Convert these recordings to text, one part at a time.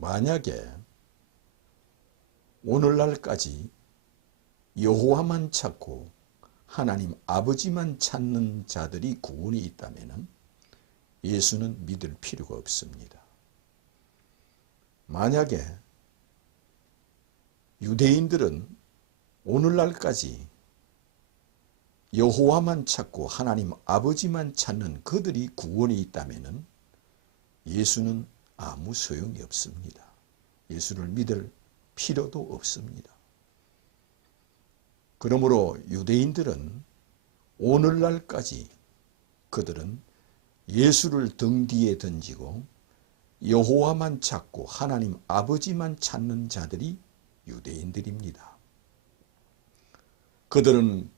만약에 오늘날까지 여호와만 찾고 하나님 아버지만 찾는 자들이 구원이 있다면 예수는 믿을 필요가 없습니다. 만약에 유대인들은 오늘날까지 여호와만 찾고 하나님 아버지만 찾는 그들이 구원이 있다면 예수는 아무 소용이 없습니다. 예수를 믿을 필요도 없습니다. 그러므로 유대인들은 오늘날까지 그들은 예수를 등 뒤에 던지고 여호와만 찾고 하나님 아버지만 찾는 자들이 유대인들입니다. 그들은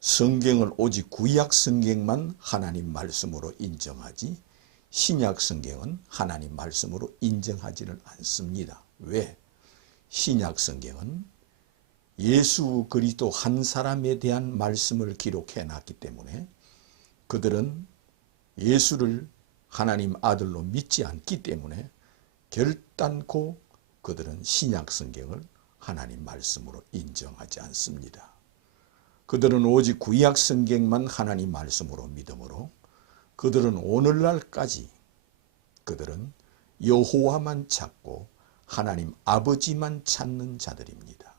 성경을 오직 구약 성경만 하나님 말씀으로 인정하지 신약 성경은 하나님 말씀으로 인정하지를 않습니다. 왜? 신약 성경은 예수 그리스도 한 사람에 대한 말씀을 기록해 놨기 때문에 그들은 예수를 하나님 아들로 믿지 않기 때문에 결단코 그들은 신약 성경을 하나님 말씀으로 인정하지 않습니다. 그들은 오직 구약 성경만 하나님 말씀으로 믿음으로 그들은 오늘날까지 그들은 여호와만 찾고 하나님 아버지만 찾는 자들입니다.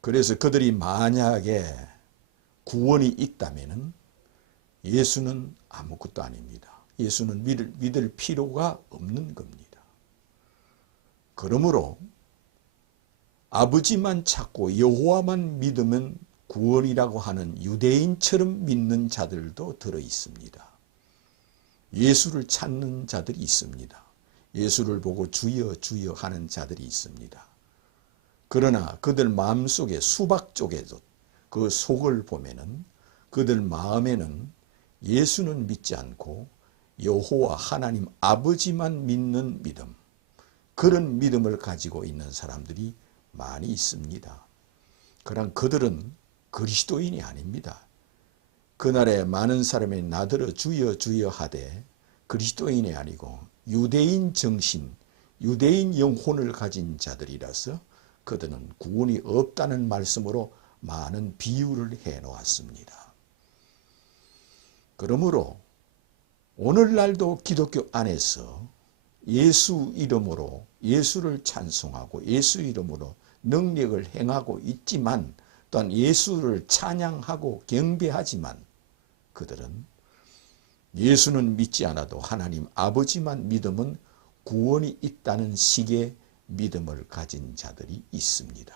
그래서 그들이 만약에 구원이 있다면 예수는 아무것도 아닙니다. 예수는 믿을 필요가 없는 겁니다. 그러므로 아버지만 찾고 여호와만 믿으면 구원이라고 하는 유대인처럼 믿는 자들도 들어 있습니다. 예수를 찾는 자들이 있습니다. 예수를 보고 주여 주여 하는 자들이 있습니다. 그러나 그들 마음속에 수박 쪽에도 그 속을 보면은 그들 마음에는 예수는 믿지 않고 여호와 하나님 아버지만 믿는 믿음, 그런 믿음을 가지고 있는 사람들이 많이 있습니다. 그러나 그들은 그리스도인이 아닙니다. 그날에 많은 사람이 나더러 주여 주여 하되 그리스도인이 아니고 유대인 정신, 유대인 영혼을 가진 자들이라서 그들은 구원이 없다는 말씀으로 많은 비유를 해 놓았습니다. 그러므로 오늘날도 기독교 안에서 예수 이름으로 예수를 찬송하고 예수 이름으로 능력을 행하고 있지만 또한 예수를 찬양하고 경배하지만 그들은 예수는 믿지 않아도 하나님 아버지만 믿으면 구원이 있다는 식의 믿음을 가진 자들이 있습니다.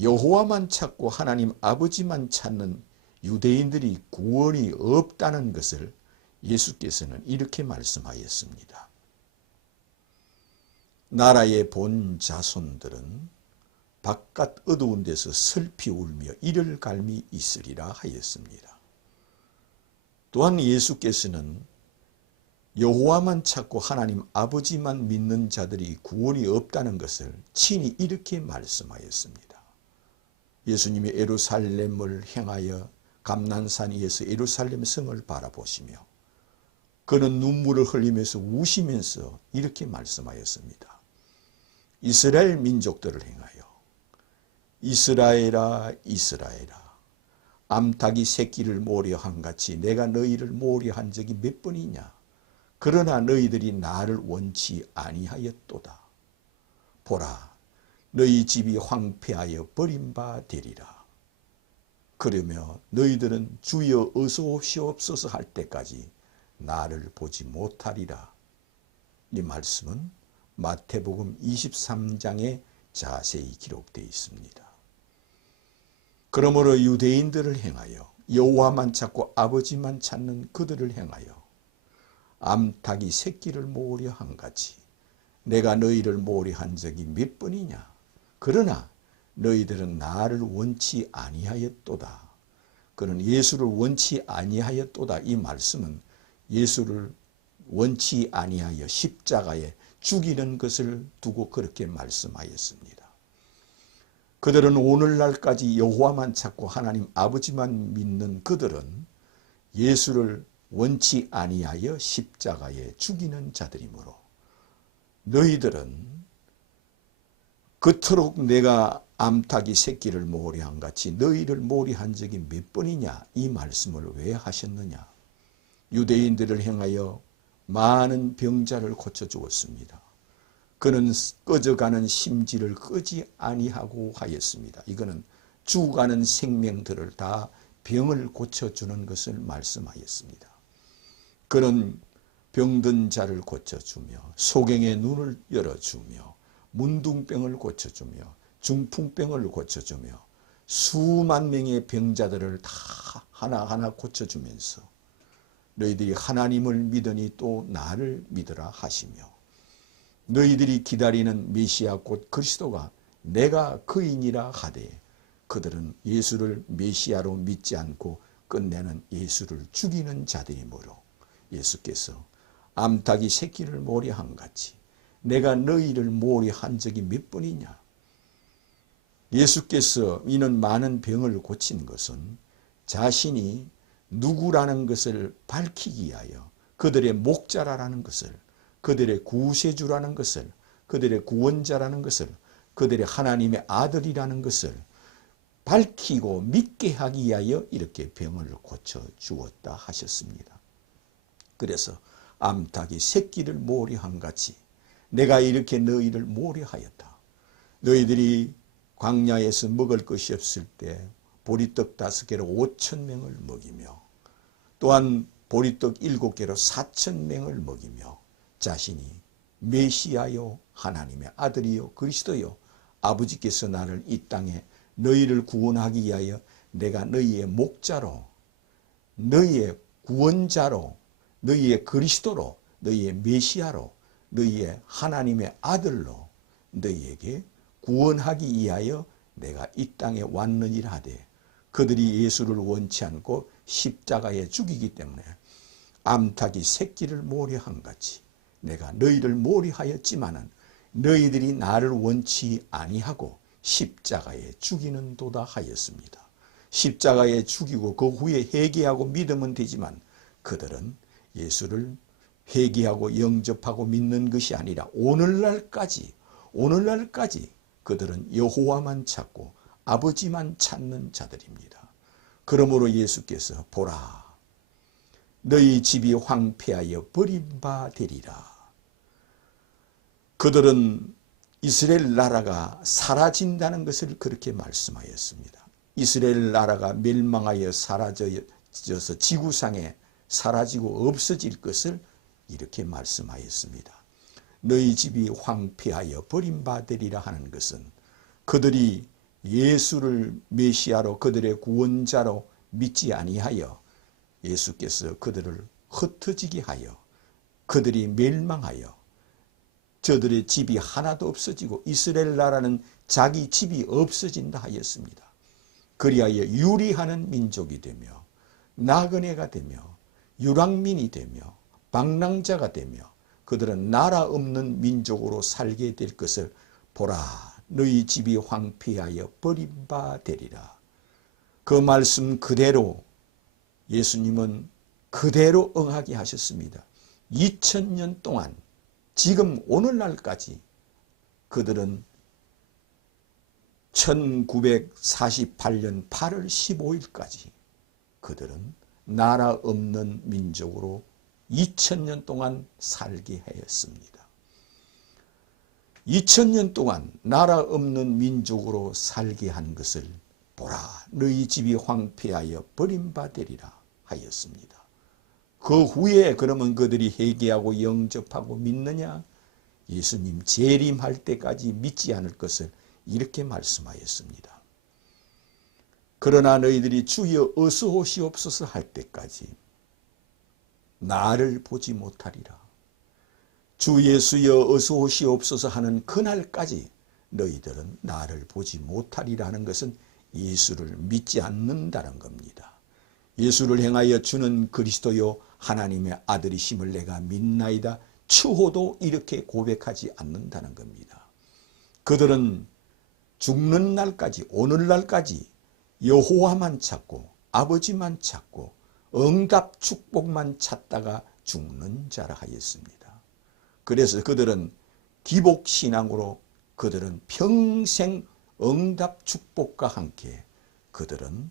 여호와만 찾고 하나님 아버지만 찾는 유대인들이 구원이 없다는 것을 예수께서는 이렇게 말씀하였습니다. 나라의 본 자손들은 바깥 어두운 데서 슬피 울며 이를 갈미 있으리라 하였습니다. 또한 예수께서는 여호와만 찾고 하나님 아버지만 믿는 자들이 구원이 없다는 것을 친히 이렇게 말씀하였습니다. 예수님이 예루살렘을 향하여 감난산 위에서 예루살렘 성을 바라보시며 그는 눈물을 흘리면서 우시면서 이렇게 말씀하였습니다. 이스라엘 민족들을 행하여 이스라엘아 이스라엘아 암탉이 새끼를 모려한 같이 내가 너희를 모려한 적이 몇 번이냐. 그러나 너희들이 나를 원치 아니하였도다. 보라 너희 집이 황폐하여 버림받으리라. 그러며 너희들은 주여 어서 오시옵소서 할 때까지 나를 보지 못하리라. 이 말씀은 마태복음 23장에 자세히 기록되어 있습니다. 그러므로 유대인들을 행하여 여호와만 찾고 아버지만 찾는 그들을 행하여 암탉이 새끼를 모려한 같이 내가 너희를 모려한 적이 몇 번이냐. 그러나 너희들은 나를 원치 아니하였도다. 그는 예수를 원치 아니하였도다. 이 말씀은 예수를 원치 아니하여 십자가에 죽이는 것을 두고 그렇게 말씀하였습니다. 그들은 오늘날까지 여호와만 찾고 하나님 아버지만 믿는 그들은 예수를 원치 아니하여 십자가에 죽이는 자들이므로 너희들은 그토록 내가 암탉이 새끼를 모리한 같이 너희를 모리한 적이 몇 번이냐, 이 말씀을 왜 하셨느냐. 유대인들을 향하여 많은 병자를 고쳐주었습니다. 그는 꺼져가는 심지를 끄지 아니하고 하였습니다. 이거는 죽어가는 생명들을 다 병을 고쳐주는 것을 말씀하였습니다. 그는 병든 자를 고쳐주며 소경의 눈을 열어주며 문둥병을 고쳐주며 중풍병을 고쳐주며 수만 명의 병자들을 다 하나하나 고쳐주면서 너희들이 하나님을 믿으니 또 나를 믿으라 하시며 너희들이 기다리는 메시아 곧 그리스도가 내가 그이니라 하되 그들은 예수를 메시아로 믿지 않고 끝내는 예수를 죽이는 자들이므로 예수께서 암탉이 새끼를 모리한 같이 내가 너희를 모리한 적이 몇 번이냐. 예수께서 이는 많은 병을 고친 것은 자신이 누구라는 것을 밝히기 위하여 그들의 목자라는 것을, 그들의 구세주라는 것을, 그들의 구원자라는 것을, 그들의 하나님의 아들이라는 것을 밝히고 믿게 하기 위하여 이렇게 병을 고쳐 주었다 하셨습니다. 그래서 암탉이 새끼를 모리한 같이 내가 이렇게 너희를 모리하였다. 너희들이 광야에서 먹을 것이 없을 때 보리떡 5개로 5,000명을 먹이며 또한 보리떡 7개로 4,000명을 먹이며 자신이 메시아요 하나님의 아들이요 그리스도요 아버지께서 나를 이 땅에 너희를 구원하기 위하여 내가 너희의 목자로 너희의 구원자로 너희의 그리스도로 너희의 메시아로 너희의 하나님의 아들로 너희에게 구원하기 위하여 내가 이 땅에 왔느니라 하되 그들이 예수를 원치 않고 십자가에 죽이기 때문에 암탉이 새끼를 모리한 같이 내가 너희를 모리하였지만은 너희들이 나를 원치 아니하고 십자가에 죽이는도다 하였습니다. 십자가에 죽이고 그 후에 회개하고 믿으면 되지만 그들은 예수를 회개하고 영접하고 믿는 것이 아니라 오늘날까지 그들은 여호와만 찾고 아버지만 찾는 자들입니다. 그러므로 예수께서 보라 너희 집이 황폐하여 버림받으리라. 그들은 이스라엘 나라가 사라진다는 것을 그렇게 말씀하였습니다. 이스라엘 나라가 멸망하여 사라져서 지구상에 사라지고 없어질 것을 이렇게 말씀하였습니다. 너희 집이 황폐하여 버림받으리라 하는 것은 그들이 예수를 메시아로 그들의 구원자로 믿지 아니하여 예수께서 그들을 흩어지게 하여 그들이 멸망하여 저들의 집이 하나도 없어지고 이스라엘 나라는 자기 집이 없어진다 하였습니다. 그리하여 유리하는 민족이 되며 나그네가 되며 유랑민이 되며 방랑자가 되며 그들은 나라 없는 민족으로 살게 될 것을 보라 너희 집이 황폐하여 버림받으리라. 그 말씀 그대로 예수님은 그대로 응하게 하셨습니다. 2000년 동안 지금 오늘날까지 그들은 1948년 8월 15일까지 그들은 나라 없는 민족으로 2000년 동안 살게 하였습니다. 2000년 동안 나라 없는 민족으로 살게 한 것을 보라 너희 집이 황폐하여 버림받으리라 하였습니다. 그 후에 그러면 그들이 회개하고 영접하고 믿느냐? 예수님 재림할 때까지 믿지 않을 것을 이렇게 말씀하였습니다. 그러나 너희들이 주여 어서 오시옵소서 할 때까지 나를 보지 못하리라. 주 예수여 어서 오시옵소서 하는 그날까지 너희들은 나를 보지 못하리라는 것은 예수를 믿지 않는다는 겁니다. 예수를 행하여 주는 그리스도요 하나님의 아들이심을 내가 믿나이다. 추호도 이렇게 고백하지 않는다는 겁니다. 그들은 죽는 날까지 오늘날까지 여호와만 찾고 아버지만 찾고 응답 축복만 찾다가 죽는 자라 하였습니다. 그래서 그들은 기복신앙으로 그들은 평생 응답 축복과 함께 그들은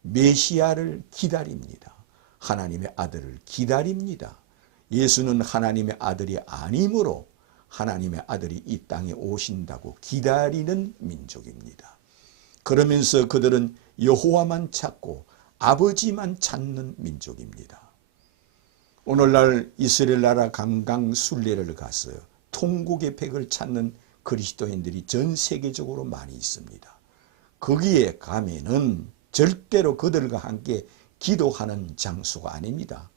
메시아를 기다립니다. 하나님의 아들을 기다립니다. 예수는 하나님의 아들이 아니므로 하나님의 아들이 이 땅에 오신다고 기다리는 민족입니다. 그러면서 그들은 여호와만 찾고 아버지만 찾는 민족입니다. 오늘날 이스라엘 나라 강강순례를 가서 통곡의 백을 찾는 그리스도인들이 전 세계적으로 많이 있습니다. 거기에 가면은 절대로 그들과 함께 기도하는 장소가 아닙니다.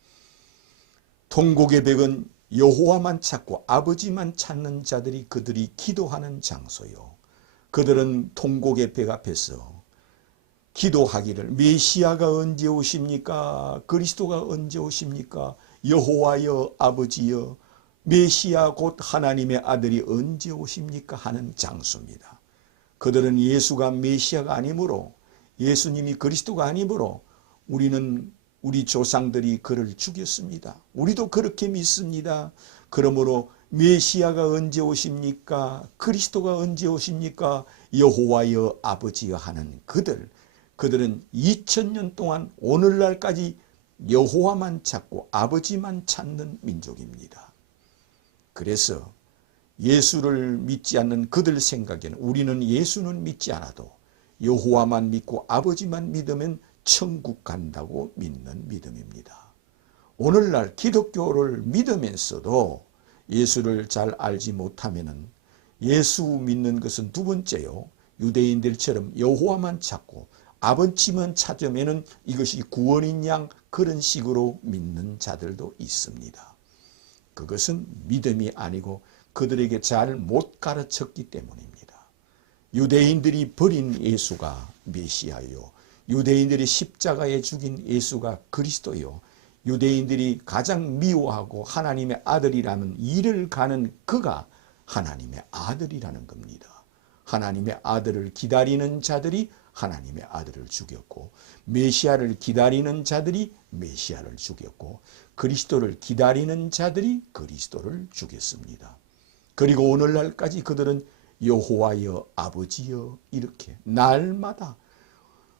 통곡의 백은 여호와만 찾고 아버지만 찾는 자들이 그들이 기도하는 장소요. 그들은 통곡의 백 앞에서 기도하기를 메시아가 언제 오십니까? 그리스도가 언제 오십니까? 여호와여 아버지여 메시아 곧 하나님의 아들이 언제 오십니까? 하는 장소입니다. 그들은 예수가 메시아가 아니므로 예수님이 그리스도가 아니므로 우리 조상들이 그를 죽였습니다. 우리도 그렇게 믿습니다. 그러므로 메시아가 언제 오십니까? 그리스도가 언제 오십니까? 여호와여 아버지여 하는 그들은 2000년 동안 오늘날까지 여호와만 찾고 아버지만 찾는 민족입니다. 그래서 예수를 믿지 않는 그들 생각에는 우리는 예수는 믿지 않아도 여호와만 믿고 아버지만 믿으면 천국 간다고 믿는 믿음입니다. 오늘날 기독교를 믿으면서도 예수를 잘 알지 못하면은 예수 믿는 것은 두 번째요. 유대인들처럼 여호와만 찾고 아버지만 찾으면은 이것이 구원인 양 그런 식으로 믿는 자들도 있습니다. 그것은 믿음이 아니고 그들에게 잘 못 가르쳤기 때문입니다. 유대인들이 버린 예수가 메시아요. 유대인들이 십자가에 죽인 예수가 그리스도요. 유대인들이 가장 미워하고 하나님의 아들이라는 일을 가는 그가 하나님의 아들이라는 겁니다. 하나님의 아들을 기다리는 자들이 하나님의 아들을 죽였고 메시아를 기다리는 자들이 메시아를 죽였고 그리스도를 기다리는 자들이 그리스도를 죽였습니다. 그리고 오늘날까지 그들은 여호와여 아버지여 이렇게 날마다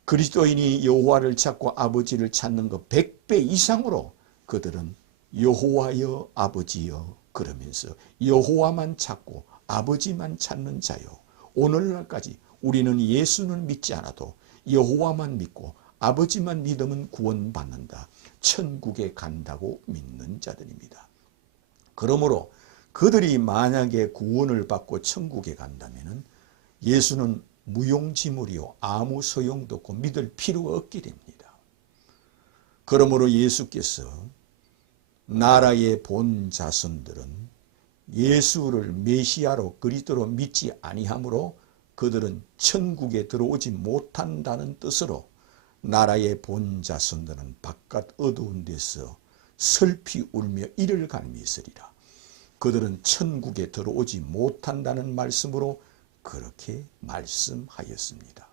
그리스도인이 여호와를 찾고 아버지를 찾는 것 100배 이상으로 그들은 여호와여 아버지여 그러면서 여호와만 찾고 아버지만 찾는 자요. 오늘날까지 우리는 예수는 믿지 않아도 여호와만 믿고 아버지만 믿으면 구원받는다. 천국에 간다고 믿는 자들입니다. 그러므로 그들이 만약에 구원을 받고 천국에 간다면 예수는 무용지물이요 아무 소용도 없고 믿을 필요가 없게 됩니다. 그러므로 예수께서 나라의 본 자손들은 예수를 메시아로 그리스도로 믿지 아니하므로 그들은 천국에 들어오지 못한다는 뜻으로 나라의 본 자손들은 바깥 어두운 데서 슬피 울며 이를 갈미 있으리라. 그들은 천국에 들어오지 못한다는 말씀으로 그렇게 말씀하였습니다.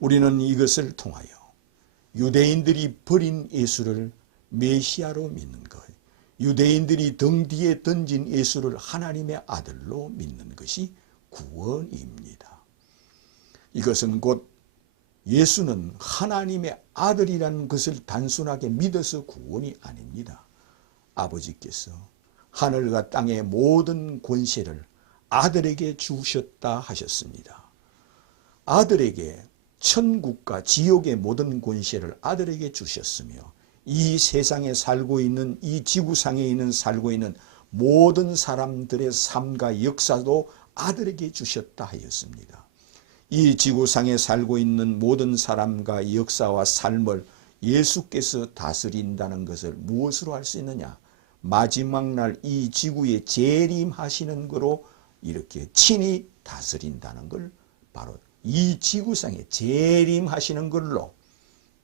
우리는 이것을 통하여 유대인들이 버린 예수를 메시아로 믿는 것, 유대인들이 등 뒤에 던진 예수를 하나님의 아들로 믿는 것이 구원입니다. 이것은 곧 예수는 하나님의 아들이라는 것을 단순하게 믿어서 구원이 아닙니다. 아버지께서 하늘과 땅의 모든 권세를 아들에게 주셨다 하셨습니다. 아들에게 천국과 지옥의 모든 권세를 아들에게 주셨으며 이 세상에 살고 있는 이 지구상에 살고 있는 모든 사람들의 삶과 역사도 아들에게 주셨다 하였습니다. 이 지구상에 살고 있는 모든 사람과 역사와 삶을 예수께서 다스린다는 것을 무엇으로 할 수 있느냐? 마지막 날 이 지구에 재림하시는 거로 이렇게 친히 다스린다는 걸 바로 이 지구상에 재림하시는 걸로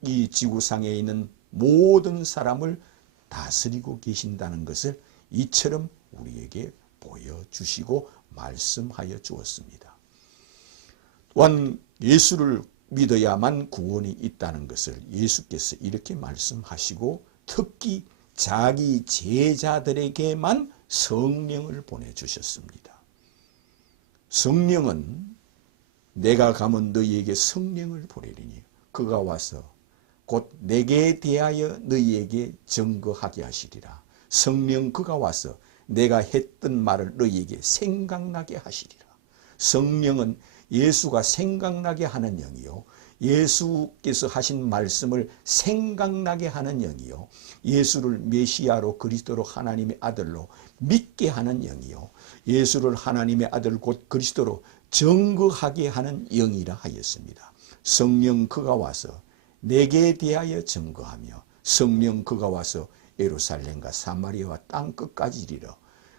이 지구상에 있는 모든 사람을 다스리고 계신다는 것을 이처럼 우리에게 보여주시고 말씀하여 주었습니다. 또한 예수를 믿어야만 구원이 있다는 것을 예수께서 이렇게 말씀하시고 특히 자기 제자들에게만 성령을 보내주셨습니다. 성령은 내가 가면 너희에게 성령을 보내리니 그가 와서 곧 내게 대하여 너희에게 증거하게 하시리라. 성령 그가 와서 내가 했던 말을 너희에게 생각나게 하시리라. 성령은 예수가 생각나게 하는 영이요, 예수께서 하신 말씀을 생각나게 하는 영이요, 예수를 메시아로 그리스도로 하나님의 아들로 믿게 하는 영이요, 예수를 하나님의 아들 곧 그리스도로 증거하게 하는 영이라 하였습니다. 성령 그가 와서 내게 대하여 증거하며 성령 그가 와서 예루살렘과 사마리아와 땅 끝까지 이르러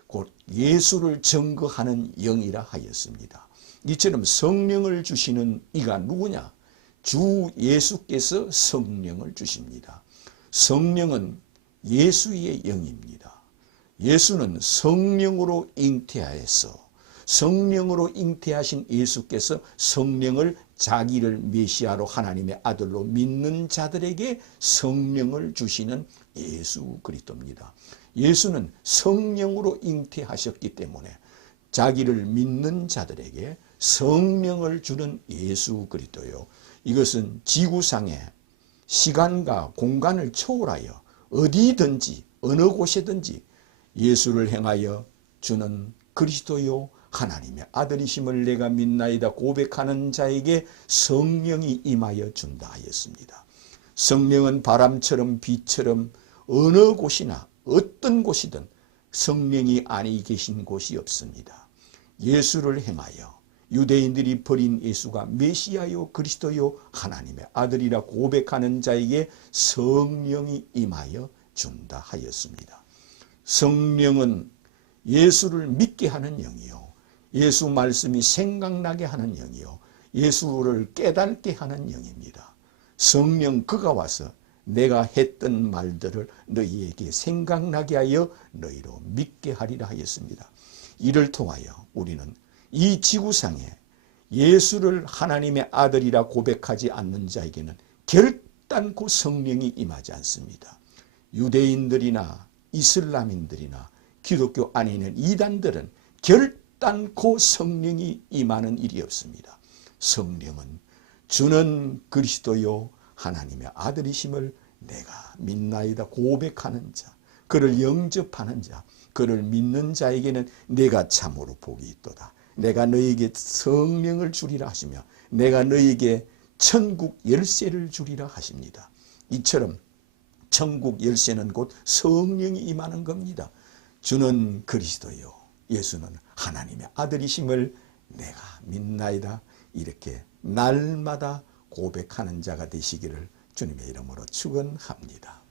곧 예수를 증거하는 영이라 하였습니다. 이처럼 성령을 주시는 이가 누구냐? 주 예수께서 성령을 주십니다. 성령은 예수의 영입니다. 예수는 성령으로 잉태하여서 성령으로 잉태하신 예수께서 성령을 자기를 메시아로 하나님의 아들로 믿는 자들에게 성령을 주시는 예수 그리스도입니다. 예수는 성령으로 잉태하셨기 때문에 자기를 믿는 자들에게 성령을 주는 예수 그리스도요. 이것은 지구상의 시간과 공간을 초월하여 어디든지 어느 곳에든지 예수를 행하여 주는 그리스도요 하나님의 아들이심을 내가 믿나이다 고백하는 자에게 성령이 임하여 준다 하였습니다. 성령은 바람처럼 비처럼 어느 곳이나 어떤 곳이든 성령이 아니 계신 곳이 없습니다. 예수를 행하여 유대인들이 버린 예수가 메시아요 그리스도요 하나님의 아들이라 고백하는 자에게 성령이 임하여 준다 하였습니다. 성령은 예수를 믿게 하는 영이요, 예수 말씀이 생각나게 하는 영이요, 예수를 깨닫게 하는 영입니다. 성령 그가 와서 내가 했던 말들을 너희에게 생각나게 하여 너희로 믿게 하리라 하였습니다. 이를 통하여 우리는 이 지구상에 예수를 하나님의 아들이라 고백하지 않는 자에게는 결단코 성령이 임하지 않습니다. 유대인들이나 이슬람인들이나 기독교 안에 있는 이단들은 결단코 성령이 임하는 일이 없습니다. 성령은 주는 그리스도요 하나님의 아들이심을 내가 믿나이다 고백하는 자, 그를 영접하는 자, 그를 믿는 자에게는 내가 참으로 복이 있도다. 내가 너에게 성령을 주리라 하시며 내가 너에게 천국 열쇠를 주리라 하십니다. 이처럼 천국 열쇠는 곧 성령이 임하는 겁니다. 주는 그리스도요, 예수는 하나님의 아들이심을 내가 믿나이다. 이렇게 날마다 고백하는 자가 되시기를 주님의 이름으로 축원합니다.